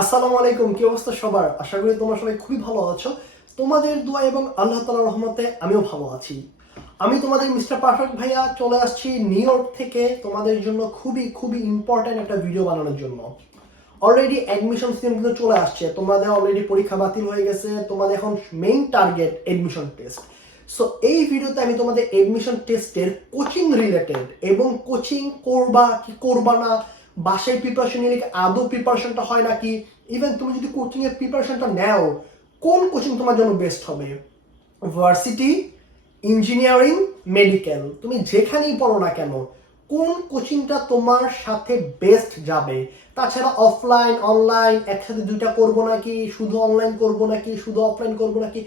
আসসালামু আলাইকুম, কি অবস্থা সবার? আশা করি তোমরা সবাই খুবই ভালো আছো। তোমাদের দোয়া এবং আল্লাহ তালার রহমতে আমিও ভালো আছি। আমি তোমাদের মিস্টার পারফেক্ট ভাইয়া চলে আসছি নিউ ইয়র্ক থেকে তোমাদের জন্য খুবই খুবই ইম্পর্ট্যান্ট একটা ভিডিও বানানোর জন্য। অলরেডি অ্যাডমিশন সিজন কিন্তু চলে আসছে। তোমাদের অলরেডি পরীক্ষা বাতিল হয়ে গেছে। তোমাদের এখন main target admission test so এই ভিডিওতে আমি তোমাদের এডমিশন টেস্টের কোচিং রিলেটেড এবং কোচিং করবা কি করবা না বাসায় প্রিপারেশন নিলে আদৌ প্রিপারেশনটা হয় নাকি? ইভেন তুমি যদি কোচিং এর প্রিপারেশনটা নাও, কোন কোচিং তোমার জন্য বেস্ট হবে? ভার্সিটি ইঞ্জিনিয়ারিং মেডিকেল তুমি যেখানেই পড়ো না কেন, কোন কোচিংটা তোমার সাথে বেস্ট যাবে? তাছাড়া অফলাইন অনলাইন একসাথে দুইটা করব নাকি? শুধু অনলাইন করব নাকি? শুধু অফলাইন করব নাকি?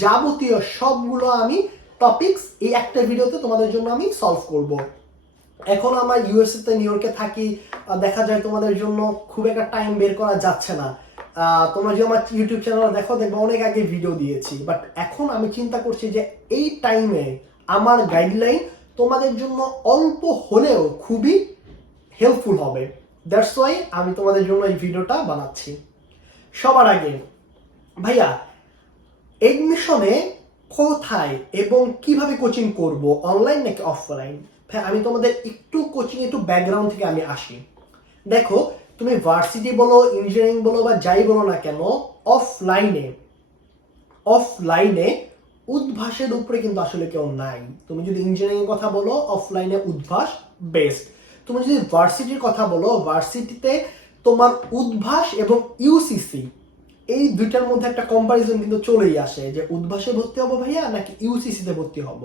যাবতীয় সবগুলো আমি টপিকস এই একটা ভিডিওতে তোমাদের জন্য আমি সলভ করব। এখন আমার ইউএসএ তে নিউ ইয়র্কে থাকি দেখা যায় তোমাদের জন্য খুব একটা টাইম বের করা যাচ্ছে না। তোমরা যদি আমার ইউটিউব চ্যানেল দেখো, দেখবে অনেক আগে ভিডিও দিয়েছি। বাট এখন আমি চিন্তা করছি যে এই টাইমে আমার গাইডলাইন তোমাদের জন্য অল্প হলেও খুবই হেল্পফুল হবে। দ্যাটস ওয়াই আমি তোমাদের জন্য এই ভিডিওটা বানাচ্ছি। সবার আগে, ভাইয়া এডমিশনে কোথায় এবং কীভাবে কোচিং করব অনলাইন নাকি অফলাইন হ্যাঁ আমি তোমাদের একটু কোচিং একটু ব্যাকগ্রাউন্ড থেকে আমি আসি। দেখো, তুমি ভার্সিটি বলো ইঞ্জিনিয়ারিং বলো বা যাই বলো না কেন অফলাইনে অফলাইনে উদ্ভাসের উপরে কিন্তু আসলে কেউ নাই। তুমি যদি ইঞ্জিনিয়ারিং কথা বলো অফলাইনে উদ্ভাস বেস্ট তুমি যদি ভার্সিটির কথা বলো ভার্সিটিতে তোমার উদ্ভাস এবং ইউসিসি এই দুইটার মধ্যে একটা কম্পারিজন কিন্তু চলেই আসে, যে উদ্ভাসে ভর্তি হব ভাইয়া নাকি ইউসিসিতে ভর্তি হব।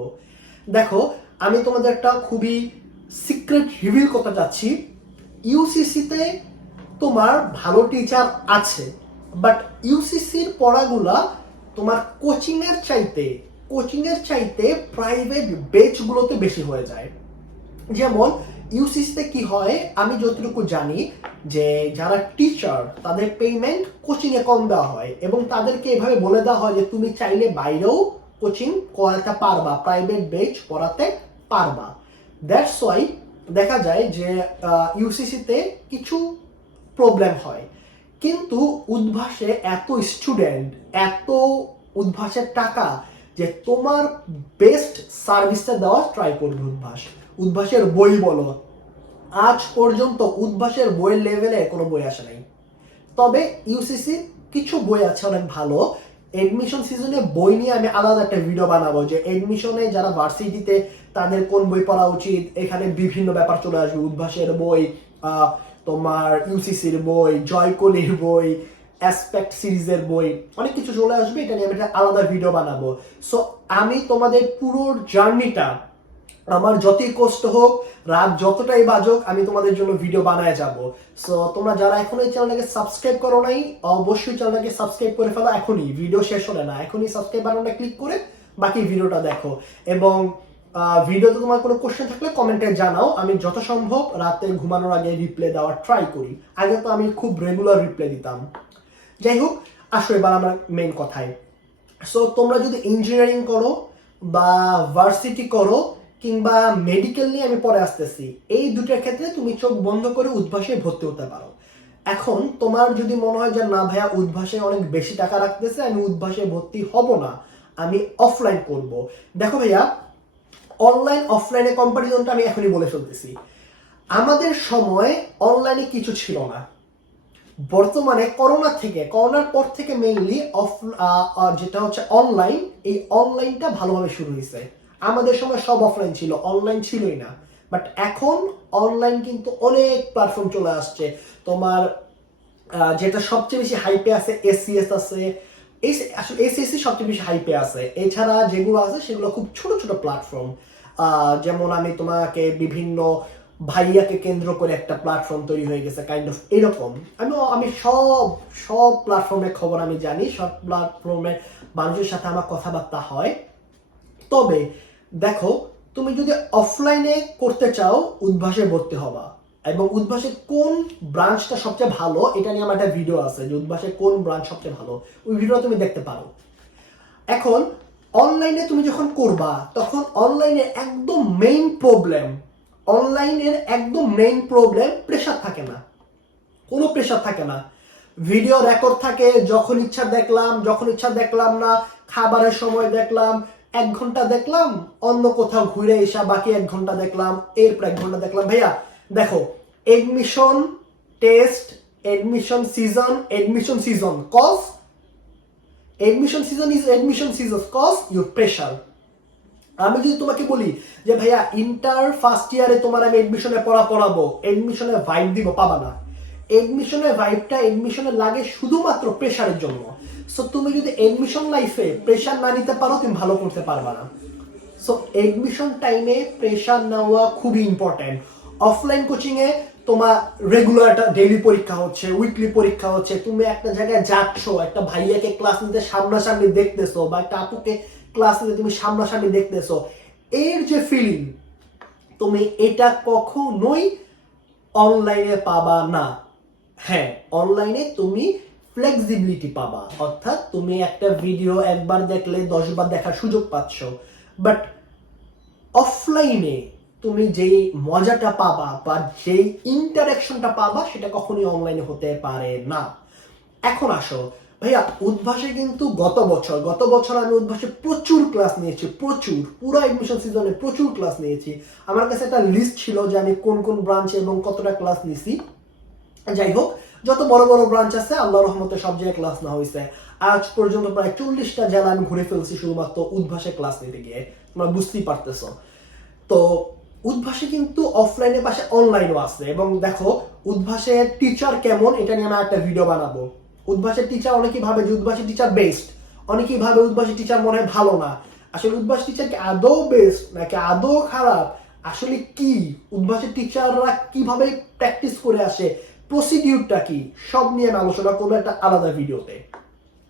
দেখো আমি তোমাদের একটা খুবই সিক্রেট রিভিল করতে যাচ্ছি। ইউসিসিতে তোমার ভালো টিচার আছে বাট ইউসিসির পড়াগুলা তোমার কোচিং এর চাইতে কোচিং এর চাইতে প্রাইভেট বেচগুলোতে বেশি হয়ে যায়। যেমন ইউসিসিতে কি হয়, আমি যতটুকু জানি যে যারা টিচার তাদের পেমেন্ট কোচিং এ কম দেওয়া হয় এবং তাদেরকে এভাবে বলে দেওয়া হয় যে তুমি চাইলে বাইরেও কোচিং করাতে পারবা প্রাইভেট বেচ পড়াতে পারবা। দ্যাটস ওয়াই দেখা যায় যে ইউসিসিতে কিছু প্রবলেম হয়। কিন্তু উদ্ভাসে এত স্টুডেন্ট এত উদ্ভাসের টাকা যে তোমার বেস্ট সার্ভিসটা দেওয়ার ট্রাই করবে উদ্ভাস। উদ্ভাসের বই বলো। আজ পর্যন্ত উদ্ভাসের বইয়ের লেভেলে কোনো বই আসে নাই। তবে ইউসিসির কিছু বই আছে অনেক ভালো। এডমিশন সিজনে বই নিয়ে আমি আলাদা একটা ভিডিও বানাবো যে এডমিশনে যারা ভার্সিটিতে তাদের কোন বই পড়া উচিত, এখানে বিভিন্ন ব্যাপার চলে আসবে। উদ্ভাসের বই তোমার ইউসিসির বই, জয়কলির বই অ্যাসপেক্ট সিরিজের বই, অনেক কিছু চলে আসবে। এটা নিয়ে আমি একটা আলাদা ভিডিও বানাবো। সো আমি তোমাদের পুরো জার্নিটা আমার যতই কষ্ট হোক, রাত যতটাই বাজুক, আমি তোমাদের জন্য ভিডিও বানায় যাব। সো তোমরা যারা এখনও এই চ্যানেলটাকে সাবস্ক্রাইব করো নাই, অবশ্যই চ্যানেলটাকে সাবস্ক্রাইব করে ফেলো এখনই। ভিডিও শেষ হলে না, এখনই সাবস্ক্রাইব বাটনটা ক্লিক করে বাকি ভিডিওটা দেখো। এবং ভিডিওতে তোমার কোনো কোশ্চেন থাকলে কমেন্টে জানাও। আমি যত সম্ভব রাতে ঘুমানোর আগে রিপ্লাই দেওয়ার ট্রাই করি। আগে তো আমি খুব রেগুলার রিপ্লাই দিতাম। যাই হোক, আসো এবার আমার মেইন কথায়। সো তোমরা যদি ইঞ্জিনিয়ারিং করো বা ভার্সিটি করো কিংবা মেডিকেল নিয়ে আমি পরে আসতেছি। এই দুটার ক্ষেত্রে তুমি চোখ বন্ধ করে উদ্ভাসে ভর্তি হতে পারো। এখন তোমার যদি মনে হয় যে, না ভাইয়া, উদ্ভাসে অনেক বেশি টাকা রাখতেছে, আমি উদ্ভাসে ভর্তি হব না, আমি অফলাইন করব। দেখো ভাইয়া অনলাইন অফলাইনে কম্পারিজনটা আমি এখনই বলে ফেলতেছি। আমাদের সময় অনলাইনে কিছু ছিল না। বর্তমানে করোনা থেকে করোনার পর থেকে মেইনলি অফ যেটা হচ্ছে অনলাইন এই অনলাইনটা ভালোভাবে শুরু হয়েছে। আমাদের সময় সব অফলাইন ছিল অনলাইন ছিলই না। বাট এখন অনলাইন কিন্তু অনেক প্ল্যাটফর্ম চলে আসছে। তোমার যেটা সবচেয়ে বেশি হাইপে আছে এসিএস আছে। এই আসলে এসএসসি সবচেয়ে বেশি হাইপে আছে। এছাড়া যেগুলো আছে, সেগুলো খুব ছোট ছোট প্ল্যাটফর্ম যেমন আমি তোমাকে বিভিন্ন ভাইয়াকে কেন্দ্র করে একটা প্ল্যাটফর্ম তৈরি হয়ে গেছে কাইন্ড অফ এরকম। আমি আমি সব সব প্ল্যাটফর্মের খবর আমি জানি, সব প্ল্যাটফর্মের মানুষের সাথে আমার কথাবার্তা হয়। তবে দেখো, তুমি যদি অফলাইনে করতে চাও, উদ্ভাসে ভর্তি হবা। এবং উদ্ভাসের কোন ব্রাঞ্চটা সবচেয়ে ভালো, এটা নিয়ে আমার একটা ভিডিও আছে যে উদ্ভাসের কোন ব্রাঞ্চ সবচেয়ে ভালো। ওই ভিডিও তুমি দেখতে পারো। এখন অনলাইনে তুমি যখন করবা, তখন অনলাইনে একদম মেইন প্রবলেম অনলাইনের একদম মেইন প্রবলেম প্রেশার থাকে না। কোনো প্রেশার থাকে না। ভিডিও রেকর্ড থাকে, যখন ইচ্ছা দেখলাম, যখন ইচ্ছা দেখলাম না, খাবারের সময় দেখলাম এক ঘণ্টা দেখলাম, অন্য কোথাও ঘুরে এসা বাকি এক ঘণ্টা দেখলাম, এরপর এক ঘণ্টা দেখলাম। ভাইয়া, দেখো admission test admission season admission season cause admission season is admission season cause your pressure আমি যদি তোমাকে বলি যে, ভাইয়া ইন্টার ফার্স্ট ইয়ারে তোমার আমি এডমিশনে পড়া পড়াবো এডমিশনে ভাইব দিব, পাবা না। এডমিশনের ভাইবটা এডমিশনে লাগে শুধুমাত্র প্রেশারের জন্য। সো তুমি যদি এডমিশন লাইফে প্রেশার না নিতে পারো, তুমি ভালো করতে পারবা না। সো এডমিশন টাইমে প্রেশার নেওয়া খুবই ইম্পর্টেন্ট অফলাইন কোচিং এ তোমার রেগুলার ডেইলি পরীক্ষা হচ্ছে উইকলি পরীক্ষা হচ্ছে। তুমি একটা জায়গায় যাচ্ছ, একটা ভাইয়াকে ক্লাস নিতে সামনাসামনি দেখতেছো বা একটা আপুকে ক্লাস নিতে তুমি সামনাসামনি দেখতেছো, এর যে ফিলিং তুমি এটা কখনোই অনলাইনে পাবা না। হ্যাঁ অনলাইনে তুমি ফ্লেক্সিবিলিটি পাবা। অর্থাৎ তুমি একটা ভিডিও একবার দেখলে, দশবার দেখার সুযোগ পাচ্ছ। বাট অফলাইনে তুমি যেই মজাটা পাবা বা যেই ইন্টারাকশনটা পাবা, সেটা কখনোই অনলাইনে হতে পারে না। এখন আসো, ভাইয়া, উদ্ভাসে কিন্তু গত বছর গত বছর আমি উদ্ভাসে প্রচুর ক্লাস নিয়েছি, প্রচুর, পুরো এডমিশন সিজনে প্রচুর ক্লাস নিয়েছি। আমার কাছে একটা লিস্ট ছিল যে আমি কোন কোন ব্রাঞ্চে এবং কতটা ক্লাস নিছি। যাই হোক যত বড় বড় ব্রাঞ্চ আছে আল্লাহ রহমতে সব জায়গায় ক্লাস না হয়েছে। আজ পর্যন্ত প্রায় চল্লিশটা জেলা আমি ঘুরে ফেলছি শুধুমাত্র উদ্ভাসে ক্লাস নিতে গিয়ে। তোমরা বুঝতেই পারতেছো। তো উদ্ভাসে কিন্তু অফলাইনের পাশে অনলাইনও আছে। এবং দেখো উদ্ভাসের টিচার কেমন, এটা নিয়ে আমি একটা ভিডিও বানাবো। উদ্ভাসের টিচার অনেকেই ভাবে যে উদ্ভাসের টিচার বেস্ট অনেকেই ভাবে উদ্ভাসের টিচার মনে হয় ভালো না। আসলে উদ্ভাস টিচার কি আদৌ বেস্ট নাকি আদৌ খারাপ? আসলে কি? উদ্ভাসের টিচাররা কীভাবে প্র্যাকটিস করে আসে? প্রসিডিউরটা কি? সব নিয়ে আমি আলোচনা করব একটা আলাদা ভিডিওতে।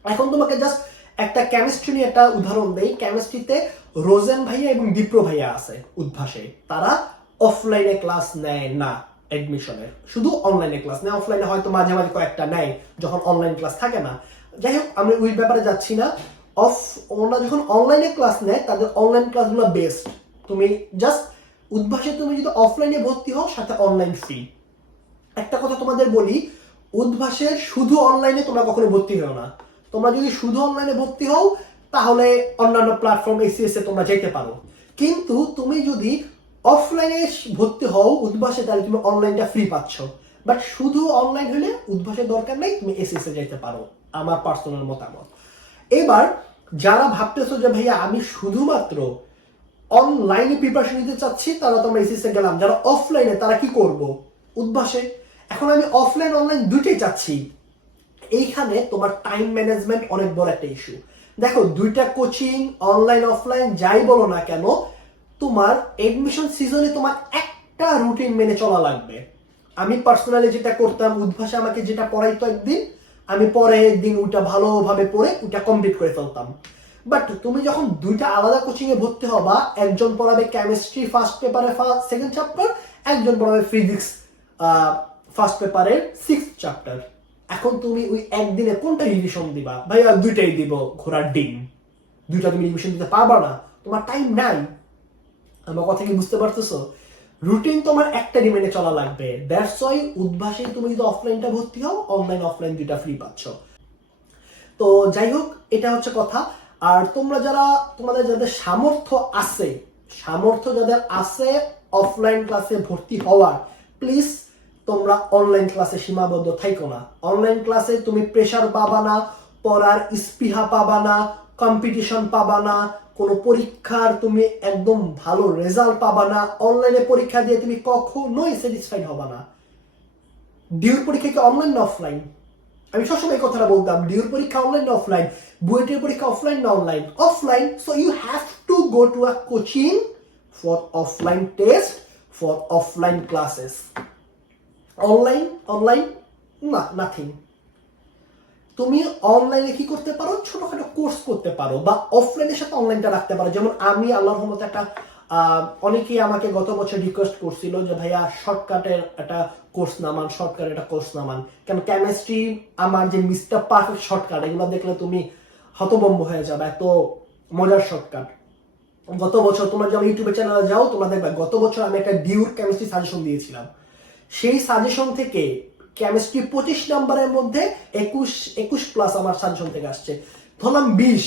এখন তোমাকে জাস্ট একটা কেমিস্ট্রি নিয়ে একটা উদাহরণ দেই। কেমিস্ট্রিতে রোজেন ভাইয়া এবং দীপ্র ভাইয়া আছে উদ্ভাসে। তারা অফলাইনে ক্লাস নেয় না এডমিশনের শুধু অনলাইনে ক্লাস নেয়। অফলাইনে হয়তো মাঝে মাঝে কয়েকটা নেয়, যখন অনলাইন ক্লাস থাকে না। যাই হোক, আমি ওই ব্যাপারে যাচ্ছি না। অফ ওরা যখন অনলাইনে ক্লাস নেয়, তাদের অনলাইন ক্লাসগুলো বেস্ট তুমি জাস্ট উদ্ভাসে তুমি যদি অফলাইনে ভর্তি হও, সাথে অনলাইন ফ্রি একটা কথা তোমাদের বলি, উদ্ভাসের শুধু অনলাইনে তোমরা কখনো ভর্তি হও না। তোমরা যদি শুধু অনলাইনে ভর্তি হও, তাহলে অন্যান্য প্ল্যাটফর্ম এ তোমরা যেতে পারো। কিন্তু তুমি যদি অফলাইনে ভর্তি হও, উদ্ভাসে, তাহলে তুমি অনলাইনটা ফ্রি পাচ্ছ। বাট শুধু অনলাইন হলে উদ্ভাসের দরকার নেই, তুমি এসিএস এ যেতে পারো, আমার পার্সোনাল মতামত। এবার, যারা ভাবতেছো যে, ভাইয়া, আমি শুধুমাত্র অনলাইনে প্রিপারেশন নিতে চাচ্ছি তারা তোমরা এসিসে গেলাম। যারা অফলাইনে তারা কি করব? উদ্ভাসে। এখন আমি অফলাইন অনলাইন দুইটাই চাচ্ছি। এইখানে তোমার টাইম ম্যানেজমেন্ট অনেক বড় একটা ইস্যু দেখো, দুইটা কোচিং অনলাইন অফলাইন যাই বলো না কেন, তোমার এডমিশন সিজনে তোমার একটা রুটিন মেনে চলা লাগবে। আমি পার্সোনালি যেটা করতাম, উদ্ভাসে আমাকে যেটা পড়াইতো একদিন, আমি পরের দিন ওইটা ভালোভাবে পড়ে ওইটা কমপ্লিট করে ফেলতাম। বাট তুমি যখন দুইটা আলাদা কোচিং এ ভর্তি হবা, একজন পড়াবে কেমিস্ট্রি ফার্স্ট পেপারে ফার্স্ট সেকেন্ড চ্যাপ্টার একজন পড়াবে ফিজিক্স ফার্স্ট পেপারের সিক্স চ্যাপ্টার এখন তুমি ওই একদিনে কোনটা রিভিশন দিবা? ভাইয়া, দুইটাই দিব, ঘোড়ার ডিম। দুইটা তুমি রিভিশন দিতে পারবা না। তোমার টাইম নাই। আমার কথা কি বুঝতে পারতেছো? রুটিন তোমার একটা মেনে চলা লাগবে। দ্যাটস উদ্ভাসে তুমি যদি অফলাইনটা ভর্তি হও অনলাইন অফলাইন দুইটা ফ্রি পাচ্ছ। তো যাই হোক, এটা হচ্ছে কথা। আর তোমরা যারা, তোমাদের যাদের সামর্থ্য আছে, সামর্থ্য যাদের আছে অফলাইন ক্লাসে ভর্তি হওয়ার প্লিজ তোমরা অনলাইন ক্লাসে সীমাবদ্ধ থাইকো না। অনলাইন ক্লাসে তুমি প্রেশার পাবা না, পড়ার স্পৃহা পাবা না কম্পিটিশন পাবা না, কোনো পরীক্ষার তুমি একদম ভালো রেজাল্ট পাবা না অনলাইনে পরীক্ষা দিয়ে তুমি কখনোই স্যাটিসফাইড হবা না। ডিউর পরীক্ষা কি অনলাইন না অফলাইন আমি সবসময় কথাটা বলতাম ডিউর পরীক্ষা অনলাইন না অফলাইন বুয়েটের পরীক্ষা অফলাইন না online offline so you have to go to a coaching for offline test for offline classes online online না নাথিং তুমি অনলাইনে কি করতে পারো? ছোটখাটো কোর্স করতে পারো বা অফলাইনের সাথে অনলাইনটা রাখতে পারো। যেমন আমি আল্লাহর রহমতে একটা অনেকেই আমাকে গত বছর রিকোয়েস্ট করছিল যে, ভাইয়া শর্টকাটের একটা কোর্স নামান শর্টকাট একটা কোর্স নামান। কেন কেমিস্ট্রি আমার যে মিস্টার পারফেক্ট শর্টকাট এগুলো দেখলে তুমি হতবম্ব হয়ে যাবে, এত মজার শর্টকাট গত বছর তোমরা যখন ইউটিউবে চ্যানেলে যাও, তোমরা দেখবে, গত বছর আমি একটা ডিউর কেমিস্ট্রি সাজেশন দিয়েছিলাম। সেই সাজেশন থেকে কেমিস্ট্রি পঁচিশ নাম্বারের মধ্যে একুশ একুশ প্লাস আমার সাজেশন থেকে আসছে। ধরলাম বিশ।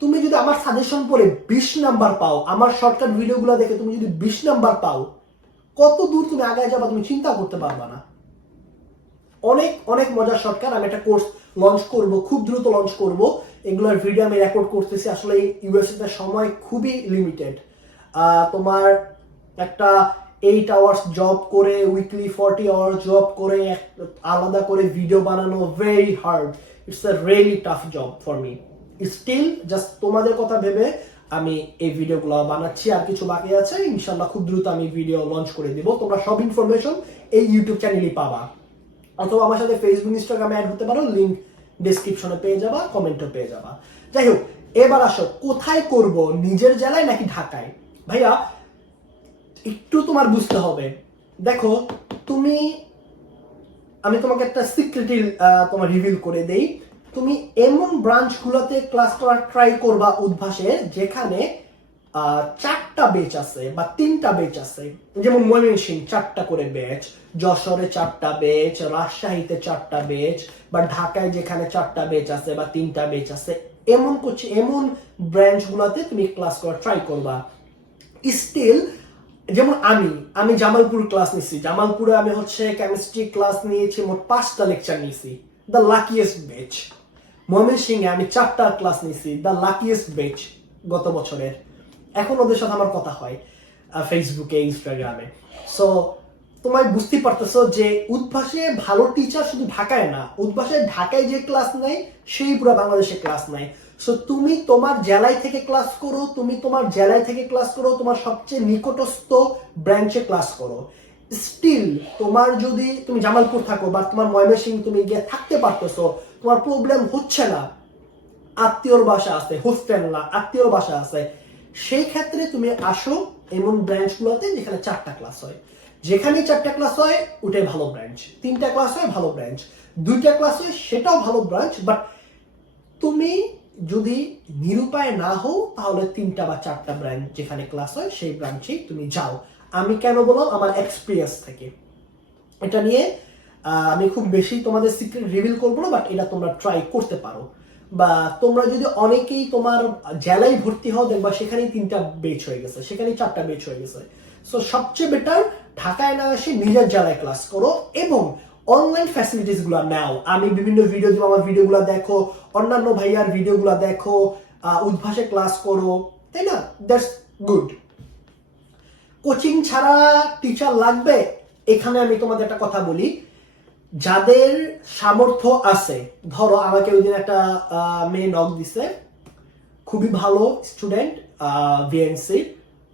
তুমি যদি আমার সাজেশন পড়ে বিশ নাম্বার পাও, আমার শর্টকাট ভিডিওগুলো দেখে তুমি যদি বিশ নাম্বার পাও, কত দূর তুমি আগে যাবা তুমি চিন্তা করতে পারবা না। অনেক অনেক মজার শর্টকাট আমি একটা কোর্স লঞ্চ করব, খুব দ্রুত লঞ্চ করব। এগুলোর ভিডিও আমি রেকর্ড করতেছি। আসলে ইউএসএ তে সময় খুবই লিমিটেড তোমার একটা এইট আওয়ার্স জব করে উইকলি ফর্টি আওয়ার্স জব করে আলাদা করে ভিডিও বানানো very hard it's a really tough job for me still just তোমাদের কথা ভেবে আমি এই ভিডিওগুলো বানাচ্ছি, আর কিছু বাকি আছে ইনশাল্লাহ খুব দ্রুত আমি ভিডিও লঞ্চ করে দিব। তোমরা সব ইনফরমেশন এই ইউটিউব চ্যানেলেই পাবা। অথবা আমার সাথে ফেসবুক ইনস্টাগ্রামে অ্যাড হতে পারো লিঙ্ক ডেসক্রিপশনে পেয়ে যাবা কমেন্টও পেয়ে যাবা। যাই হোক, এবার আসো, কোথায় করব? নিজের জেলায় নাকি ঢাকায়? ভাইয়া একটু তোমার বুঝতে হবে। দেখো, তুমি, আমি তোমাকে একটা সিক্রেটি তোমার রিভিল করে দেই। তুমি এমন ব্রাঞ্চগুলোতে ক্লাস করার ট্রাই করবা উদ্ভাসের যেখানে চারটা বেচ আছে বা তিনটা বেচ আছে। যেমন ময়মনসিং চারটা করে বেচ যশোরে চারটা বেচ রাজশাহীতে চারটা বেচ বা ঢাকায় যেখানে চারটা বেচ আছে বা তিনটা বেচ আছে। এমন করছি, এমন ব্রাঞ্চগুলোতে তুমি ক্লাস করার ট্রাই করবা। স্টিল যেমন আমি আমি জামালপুর ক্লাস নিছি। জামালপুরে আমি হচ্ছে কেমিস্ট্রি ক্লাস নিয়েছি, মোট পাঁচটা লেকচার নিয়েছি। দ্য লাকিয়েস্ট বেচ মোহাম্মদ সিংহে আমি চারটা ক্লাস নিয়েছি দ্য লাকিয়েস্ট বেচ গত বছরের। এখন ওদের সাথে আমার কথা হয় ফেসবুকে ইনস্টাগ্রামে সো তোমায় বুঝতে পারতেছো যে উদ্ভাসে ভালো টিচার শুধু ঢাকায় না, উদ্ভাসে ঢাকায় যে ক্লাস নেয়, সেই পুরো বাংলাদেশে ক্লাস নেয়। সো তুমি তোমার জেলায় থেকে ক্লাস করো, তুমি তোমার জেলায় থেকে ক্লাস করো, তোমার সবচেয়ে নিকটস্থ ব্রাঞ্চে ক্লাস করো। স্টিল তোমার যদি তুমি জামালপুর থাকো বা তোমার ময়মনসিং তুমি গিয়ে থাকতে পারতেছো, তোমার প্রবলেম হচ্ছে না। আত্মীয়র বাসা আছে হোস্টেল না, আত্মীয়র বাসা আছে। সেই ক্ষেত্রে তুমি আসো এমন ব্রাঞ্চগুলোতে যেখানে চারটা ক্লাস হয়। যেখানে চারটা ক্লাস হয়, ওটাই ভালো ব্রাঞ্চ তিনটা ক্লাস হয়, ভালো ব্রাঞ্চ দুইটা ক্লাস হয়, সেটাও ভালো ব্রাঞ্চ বাট তুমি যদি নিরুপায় না হও, তাহলে তিনটা বা চারটা ব্রাঞ্চ যেখানে ক্লাস হয়, সেই ব্রাঞ্চেই তুমি যাও। আমি কেন বললাম আমার এক্সপিরিয়েন্স থেকে। এটা নিয়ে আমি খুব বেশি তোমাদের সিক্রেট রিভিল করব না বাট এটা তোমরা ট্রাই করতে পারো। বা তোমরা যদি অনেকেই তোমার জেলায় ভর্তি হও, দেখবা সেখানেই তিনটা বেচ হয়ে গেছে, সেখানেই চারটা বেচ হয়ে গেছে। সো সবচেয়ে বেটার ঢাকায় না এসে নিজের জেলায় ক্লাস করো এবং অনলাইন ফ্যাসিলিটিসগুলো নাও। আমি বিভিন্ন ভিডিও দিব আমার ভিডিওগুলো দেখো, অন্যান্য ভাইয়ার ভিডিওগুলো দেখো উদ্ভাসে ক্লাস করো, তাই না? দ্যাটস গুড কোচিং ছাড়া টিচার লাগবে? এখানে আমি তোমাদের একটা কথা বলি। যাদের সামর্থ্য আছে, ধরো আমাকে ওই দিন একটা মেয়ে নক দিছে, খুবই ভালো স্টুডেন্ট ভিএনসি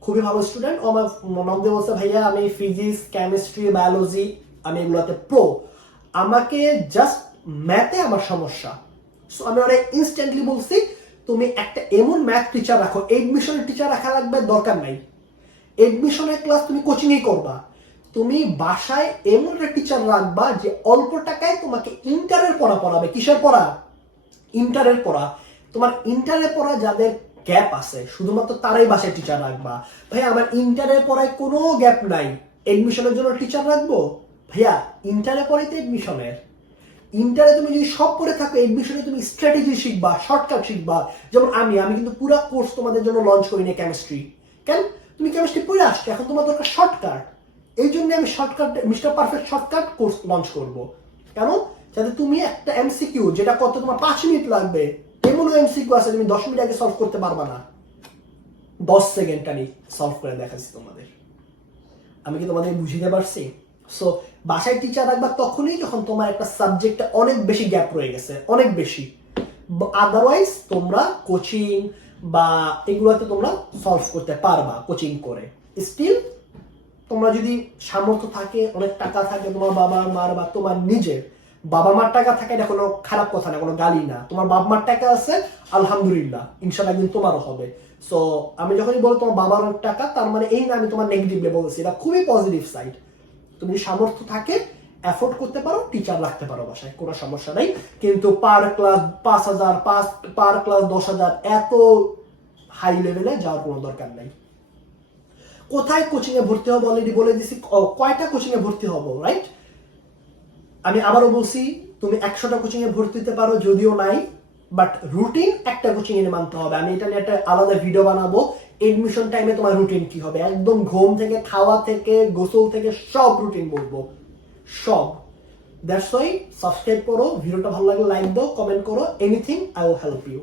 খুবই ভালো স্টুডেন্ট আমার নক দিয়ে বলছে, ভাইয়া, আমি ফিজিক্স কেমিস্ট্রি বায়োলজি আমি এগুলোতে প্রো আমাকে জাস্ট ম্যাথে আমার সমস্যা। সো আমি ওরা ইনস্ট্যান্টলি বলছি, তুমি একটা এমন ম্যাথ টিচার রাখো এডমিশনের টিচার রাখা লাগবে, দরকার নাই। এডমিশনের ক্লাস তুমি কোচিংই করবা। তুমি বাসায় এমন একটা টিচার রাখবা যে অল্প টাকায় তোমাকে ইন্টারের পড়া পড়াবে। কিসের পড়া? ইন্টারের পড়া। তোমার ইন্টারে পড়া যাদের গ্যাপ আছে, শুধুমাত্র তারাই বাসায় টিচার রাখবা। ভাই, আমার ইন্টারের পড়ায় কোনো গ্যাপ নাই। এডমিশনের জন্য টিচার রাখব? ভাইয়া ইন্টারে পড়াই তো এডমিশনের ইন্টারে তুমি যদি সব পড়ে থাকো এডমিশনে তুমি স্ট্র্যাটেজি শিখবা শর্টকাট শিখবা। যেমন আমি আমি কিন্তু পুরো কোর্স তোমাদের জন্য লঞ্চ করিনি কেমিস্ট্রি কেন? তুমি কেমিস্ট্রি পড়ে আসছো, এখন তোমার দরকার শর্টকাট এই জন্য আমি shortcut mister perfect shortcut course launch করব। কেন? যাতে তুমি একটা এমসিকিউ যেটা কত তোমার পাঁচ মিনিট লাগবে, এমনও এমসিকিউ আছে তুমি দশ মিনিট আগে সলভ করতে পারবা না। দশ সেকেন্ড আমি সলভ করে দেখাচ্ছি তোমাদের। আমি কি তোমাদের বুঝিতে পারছি? সো বাসায় টিচার রাখবা তখনই যখন তোমার একটা সাবজেক্টে অনেক বেশি গ্যাপ রয়ে গেছে, অনেক বেশি। আদারওয়াইজ তোমরা কোচিং বা এগুলোতে তোমরা সলভ করতে পারবা কোচিং করে। স্টিল তোমরা যদি সামর্থ্য থাকে, অনেক টাকা থাকে তোমার বাবা মার বা তোমার নিজের, বাবা মার টাকা থাকে এটা কোনো খারাপ কথা না, কোনো গালি না। তোমার বাবা মার টাকা আছে, আলহামদুলিল্লাহ ইনশাল্লাহ একদিন তোমারও হবে। সো আমি যখনই বলি তোমার বাবার টাকা, তার মানে এই না আমি তোমার নেগেটিভলি বলছি এটা খুবই পজিটিভ সাইড তুমি সামর্থ্য থাকে অ্যাফোর্ড করতে পারো টিচার রাখতে পারো বাসায়, কোনো সমস্যা নেই। কিন্তু পার ক্লাস পাঁচ হাজার, পাঁচ পার ক্লাস দশ হাজার, এত হাই লেভেলে যাওয়ার কোনো দরকার নেই। কোথায় কোচিং এ ভর্তি হব অলরেডি বলে দিছি কয়টা কোচিং এ ভর্তি হব রাইট আমি আবারও বলছি, তুমি একশোটা কোচিং এ ভর্তি হতে পারো, যদিও নাই বাট রুটিন একটা কোচিং এ মানতে হবে। আমি এটা নিয়ে একটা আলাদা ভিডিও বানাবো এডমিশন টাইমে তোমার রুটিন কি হবে? একদম ঘুম থেকে, খাওয়া থেকে, গোসল থেকে সব রুটিন বলব। সব। দ্যাটস ওয়াই সাবস্ক্রাইব করো ভিডিওটা ভালো লাগলে লাইক দাও কমেন্ট করো anything I will help you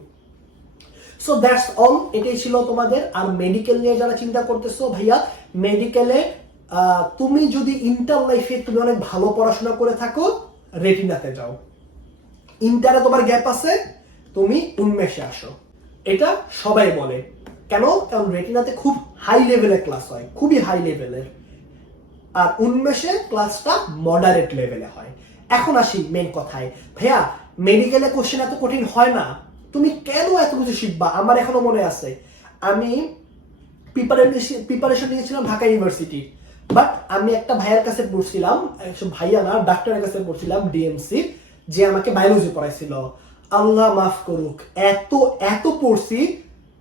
so that's all এটাই ছিল তোমাদের। আর মেডিকেল নিয়ে যারা চিন্তা করতেছো, ভাইয়া মেডিকেলে তুমি যদি ইন্টার লাইফে তুমি অনেক ভালো পড়াশোনা করে থাকো রেটিনাতে যাও। ইন্টারে তোমার গ্যাপ আছে, তুমি উন্মেষে আসো। এটা সবাই বলে। কেন? কারণ রেটিনাতে খুব হাই লেভেলের ক্লাস হয়, খুবই হাই লেভেলের আর উন্মেষে ক্লাসটা মডারেট লেভেলে হয়। এখন আসি মেন কথায়। ভাইয়া মেডিকেলে কোশ্চেন এত কঠিন হয় না। তুমি কেন এত কিছু শিখবা? আমার এখনও মনে আছে। আমি প্রিপারেশন নিয়েছিলাম ঢাকা ইউনিভার্সিটি বাট আমি একটা ভাইয়ার কাছে পড়ছিলাম ভাইয়া না, ডাক্তারের কাছে পড়ছিলাম ডিএমসি যে আমাকে বায়োলজি পড়াইছিল। আল্লাহ মাফ করুক, এত এত পড়ছি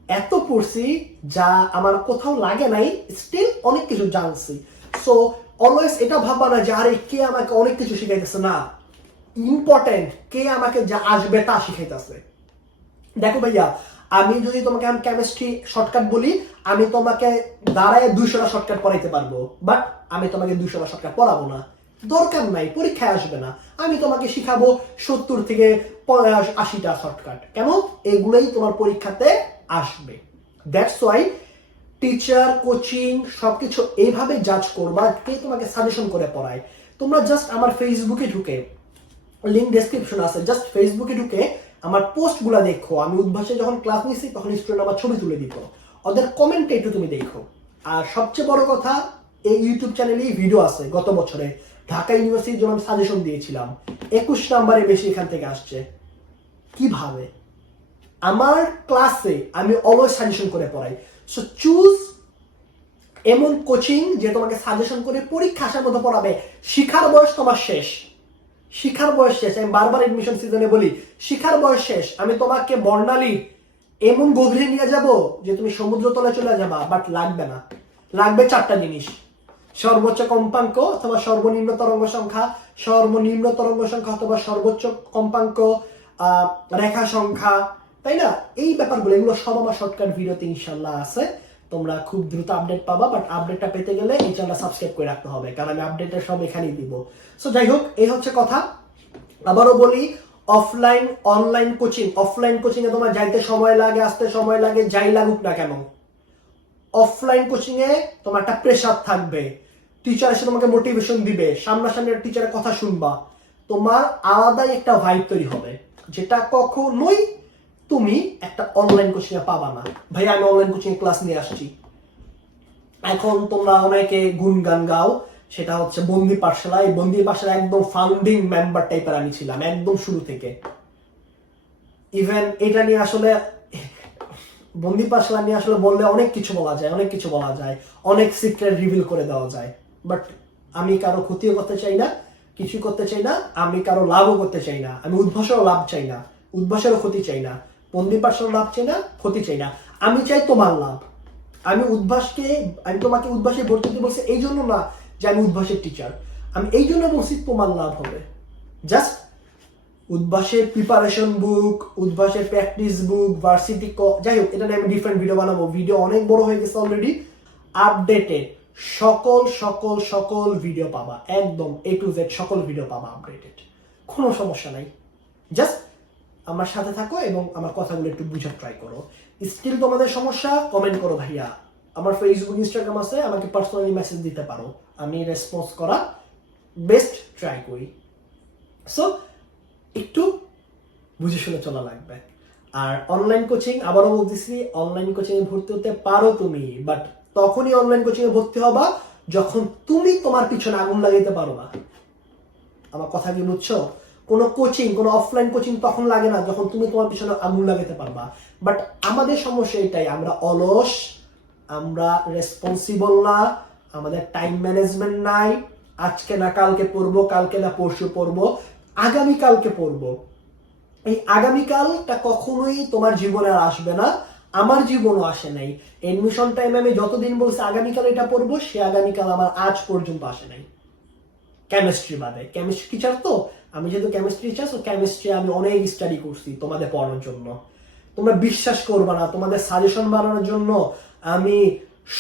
এত পড়ছি যা আমার কোথাও লাগে নাই স্টিল অনেক কিছু জানছি। সো অলওয়েজ এটা ভাববা না যে, আরে, কে আমাকে অনেক কিছু শিখাইতেছে? না। ইম্পর্টেন্ট কে আমাকে যা আসবে তা শিখাইতেছে। দেখো ভাইয়া, আমি যদি তোমাকে এখন কেমিস্ট্রি শর্টকাট বলি, আমি তোমাকে দাঁড়ায় দুইশোটা শর্টকাট পড়াইতে পারব। বাট আমি তোমাকে দুইশোটা শর্টকাট পড়াবো না। দরকার নাই, পরীক্ষায় আসবে না। আমি তোমাকে শিখাবো সত্তর থেকে আশিটা শর্টকাট কেন? এগুলোই তোমার পরীক্ষাতে আসবে। দ্যাটস ওয়াই টিচার কোচিং সবকিছু এইভাবে জাজ করবা, কে তোমাকে সাজেশন করে পড়ায়। তোমরা জাস্ট আমার ফেসবুকে ঢুকে লিঙ্ক ডেসক্রিপশন আছে জাস্ট ফেসবুকে ঢুকে আমার পোস্টগুলা দেখো। আমি উদ্ভাসে যখন ক্লাস নিচ্ছি তখন স্টুডেন্ট আমার ছবি তুলে দিত। ওদের কমেন্টে একটু তুমি দেখো। আর সবচেয়ে বড় কথা, এই ইউটিউব চ্যানেলেই ভিডিও আছে গত বছরে। ঢাকা ইউনিভার্সিটির জন্য আমি সাজেশন দিয়েছিলাম। একুশ নাম্বারে বেশি এখান থেকে আসছে। কীভাবে? আমার ক্লাসে আমি অলওয়েজ সাজেশন করে পড়াই। সো চুজ এমন কোচিং যে তোমাকে সাজেশন করে পরীক্ষা আসার মতো পড়াবে। শিখার বয়স তোমার শেষ। শিখার বয়স শেষ। আমি বারবার এডমিশন সিজনে বলি, শিখার বয়স শেষ। আমি তোমাকে বর্ণালী এমন গভীরে নিয়ে যাব যে তুমি সমুদ্র তলে চলে যাবা বাট লাগবে না। লাগবে চারটা জিনিস। সর্বোচ্চ কম্পাঙ্ক অথবা সর্বনিম্ন তরঙ্গ সংখ্যা, সর্বনিম্ন তরঙ্গ সংখ্যা অথবা সর্বোচ্চ কম্পাঙ্ক রেখা সংখ্যা তাই না? এই ব্যাপারগুলো, এগুলো সব আমার শর্টকাট ভিডিওতে ইনশাল্লাহ আছে। তোমরা খুব দ্রুত আপডেট পাবা বাট আপডেটটা পেতে গেলে এই চ্যানেলটা সাবস্ক্রাইব করে রাখতে হবে, কারণ আমি আপডেটটা সব এখানেই দিব। সো যাই হোক, এই হচ্ছে কথা। আবারও বলি offline online coaching offline coaching এ তোমার যাইতে সময় লাগে, আসতে সময় লাগে, যাই লাগুক না কেন অফলাইন কোচিং এ তোমার একটা প্রেশার থাকবে। টিচার এসে তোমাকে মোটিভেশন দিবে, সামনাসামনি টিচারের কথা শুনবা। তোমার আলাদাই একটা ভাইব তৈরি হবে, যেটা কখনোই তুমি একটা অনলাইন কোচিং পাবা না। ভাই আমি অনলাইন কোচিং ক্লাস নিয়ে আসছি। এখন তোমরা অনেকে গুনগান গাও, সেটা হচ্ছে বন্দি পাঠশালা। এই বন্দি পাঠশালা একদম ফাউন্ডিং মেম্বার টাইপের আমি ছিলাম, একদম শুরু থেকে। ইভেন এটা নিয়ে আসলে, বন্দি পাঠশালা নিয়ে আসলে বললে অনেক কিছু বলা যায়, অনেক কিছু বলা যায়। অনেক সিক্রেট রিভিল করে দেওয়া যায়। বাট আমি কারও ক্ষতিও করতে চাই না, কিছু করতে চাই না, আমি কারও লাভও করতে চাই না, আমি উদ্ভাসেরও লাভ চাই না উদ্ভাসেরও ক্ষতি চাই না। বন্দি পাঠশালার লাভ চাই না, ক্ষতি চাই না। আমি চাই তোমার লাভ। আমি উদ্ভাসকে, আমি তোমাকে উদ্ভাসে ভর্তি দিতে বলছি এই জন্য না যে আমি উদ্ভাসের টিচার আমি এই জন্য বলছি তোমার লাভ হবে। জাস্ট উদ্ভাসের প্রিপারেশন বুক উদ্ভাসের প্র্যাকটিস বুক ভার্সিটি যাই হোক, এটা নিয়ে আমি ডিফারেন্ট ভিডিও বানাবো। ভিডিও অনেক বড় হয়ে গেছে অলরেডি আপডেটেড সকল সকল সকল ভিডিও পাবা। একদম এ টু জেড সকল ভিডিও পাবা আপডেটেড কোনো সমস্যা নাই। জাস্ট আমার সাথে থাকো এবং আমার কথাগুলো একটু বুঝার ট্রাই করো। স্টিল তোমাদের সমস্যা? কমেন্ট করো ভাইয়া। আমার ফেসবুক ইনস্টাগ্রাম আছে, আমাকে পার্সোনালি মেসেজ দিতে পারো। আমি রেসপন্স করা বেস্ট ট্রাই করি। সো একটু বুঝে শুনে চলা লাগবে। আর অনলাইন কোচিং আবারও বলতেছি অনলাইন কোচিংয়ে ভর্তি হতে পারো তুমি বাট তখনই অনলাইন কোচিংয়ে ভর্তি হবা যখন তুমি তোমার পিছনে আগুন লাগাইতে পারো না। আমার কথা কি বুঝছ? কোনো কোচিং কোনো অফলাইন কোচিং তখন লাগে না যখন তুমি তোমার পিছনে আগুন লাগাতে পারবা। বাট আমাদের সমস্যা এটাই, আমরা অলস, আমরা রেসপন্সিবল না, আমাদের টাইম ম্যানেজমেন্ট নাই, আজকে না কালকে পড়ব, কালকে না পরশু পড়ব, আগামীকালকে পড়ব। এই আগামীকালটা কখনোই তোমার জীবনে আর আসবে না, আমার জীবনও আসে নাই। এডমিশন টাইমে আমি যতদিন বলছি আগামীকাল এটা পড়ব, সে আগামীকাল আমার আজ পর্যন্ত আসে নাই। কেমিস্ট্রি বাদে। কেমিস্ট্রি টিচার তো আমি যেহেতু কেমিস্ট্রি টিচার তো কেমিস্ট্রি আমি অনেক স্টাডি করছি তোমাদের পড়ানোর জন্য। তোমরা বিশ্বাস করবে না, তোমাদের সাজেশন বানানোর জন্য আমি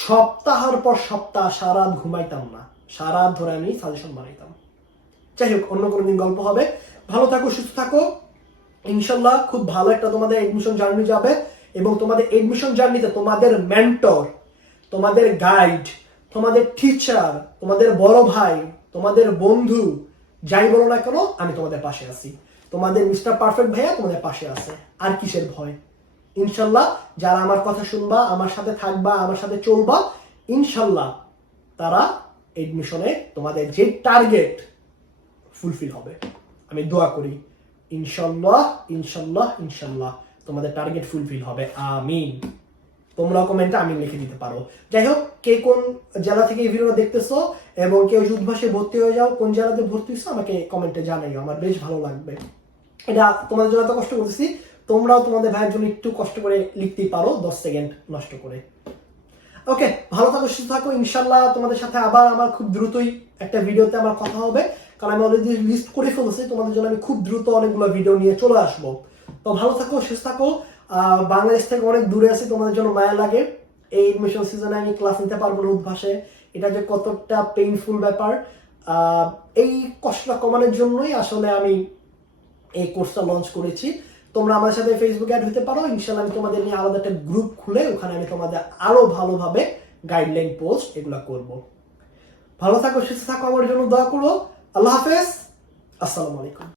সপ্তাহের পর সপ্তাহ সারা ঘুমাইতাম না। সারা ধরে আমি সাজেশন বানাইতাম। যাই হোক, অন্য কোনো দিন গল্প হবে। ভালো থাকো, সুস্থ থাকো। ইনশাল্লাহ খুব ভালো একটা তোমাদের এডমিশন জার্নি যাবে এবং তোমাদের এডমিশন জার্নিতে তোমাদের মেন্টর তোমাদের গাইড তোমাদের টিচার তোমাদের বড় ভাই, তোমাদের বন্ধু যাই বলো না কেন, আমি তোমাদের পাশে আছি। তোমাদের মিস্টার পারফেক্ট ভাইয়া তোমাদের পাশে আছে। আর কিসের ভয়? ইনশাল্লাহ যারা আমার কথা শুনবা, আমার সাথে থাকবা, আমার সাথে চলবা, ইনশাল্লাহ তারা এডমিশনে তোমাদের যে টার্গেট ফুলফিল হবে। আমি দোয়া করি, ইনশাল্লাহ ইনশাল্লাহ ইনশাল্লাহ তোমাদের টার্গেট ফুলফিল হবে। আমিন। তোমরা কমেন্টে আমি লিখে দিতে পারো। যাই হোক কে কোন জেলা থেকে এই ভিডিও দেখতেছো এবং কেউ যদি ভর্তি হয়ে যাও, কোন জেলাতে ভর্তি হয়েছো, আমাকে কমেন্টে জানাইও। আমার বেশ ভালো লাগবে। এটা তোমাদের জন্য কষ্ট করতেছি, তোমরাও তোমাদের ভাইয়ের জন্য একটু কষ্ট করে লিখতেই পারো, দশ সেকেন্ড নষ্ট করে। ওকে, ভালো থাকো, সুস্থ থাকো, ইনশাল্লাহ তোমাদের সাথে আবার আমার খুব দ্রুতই একটা ভিডিওতে আমার কথা হবে। কারণ আমি অলরেডি লিস্ট করে ফেলেছি, তোমাদের জন্য আমি খুব দ্রুত অনেকগুলো ভিডিও নিয়ে চলে আসব। তো ভালো থাকো, সুস্থ থাকো বাংলাদেশ থেকে অনেক দূরে আছি, তোমাদের জন্য মায়া লাগে। এই এডমিশন সিজনে আমি ক্লাস নিতে পারব না উদ্ভাসে। এটা যে কতটা পেইনফুল ব্যাপার। এই কষ্টটা কমানোর জন্যই আসলে আমি এই কোর্সটা লঞ্চ করেছি। তোমরা আমার সাথে ফেসবুকে অ্যাড হতে পারো। ইনশাল্লাহ আমি তোমাদের নিয়ে আলাদা একটা গ্রুপ খুলে ওখানে আমি তোমাদের আরও ভালোভাবে গাইডলাইন পোস্ট এগুলো করব। ভালো থাকো, সুস্থ থাকো, আমার জন্য দোয়া করো। আল্লাহ হাফেজ। আসসালামু আলাইকুম।